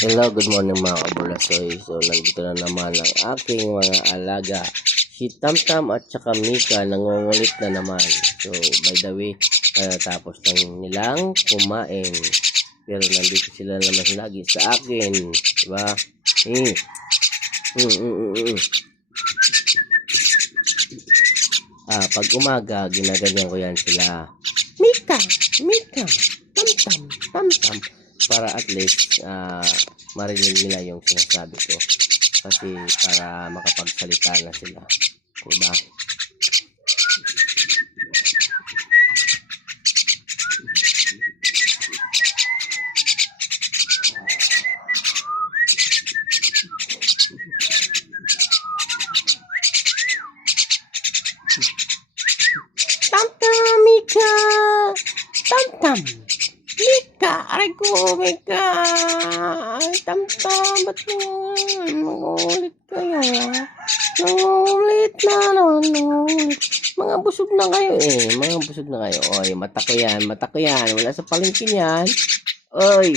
Hello, good morning mga kabulasoy. So, nandito na naman ang aking mga alaga. Si Tamtam at saka Mika nangungulit na naman. So, by the way, tapos lang nilang kumain. Pero nandito sila naman lagi sa akin. Diba? Eh. Pag umaga, ginaganyan ko yan sila. Mika! Mika! Tamtam! Tamtam! Para at least marinig nila yung sinasabi ko, kasi para makapagsalita na sila, diba? Tamtam, Mika! Tamtam! Mika! Aray ko, Mika! Ay, Tamtam, ba't naman? Mangulit kayo, ha? Nangulit na naman, nangulit. Mga busog na kayo, Mga busog na kayo. Oy, mata ko yan. Wala sa palengke yan. Oy.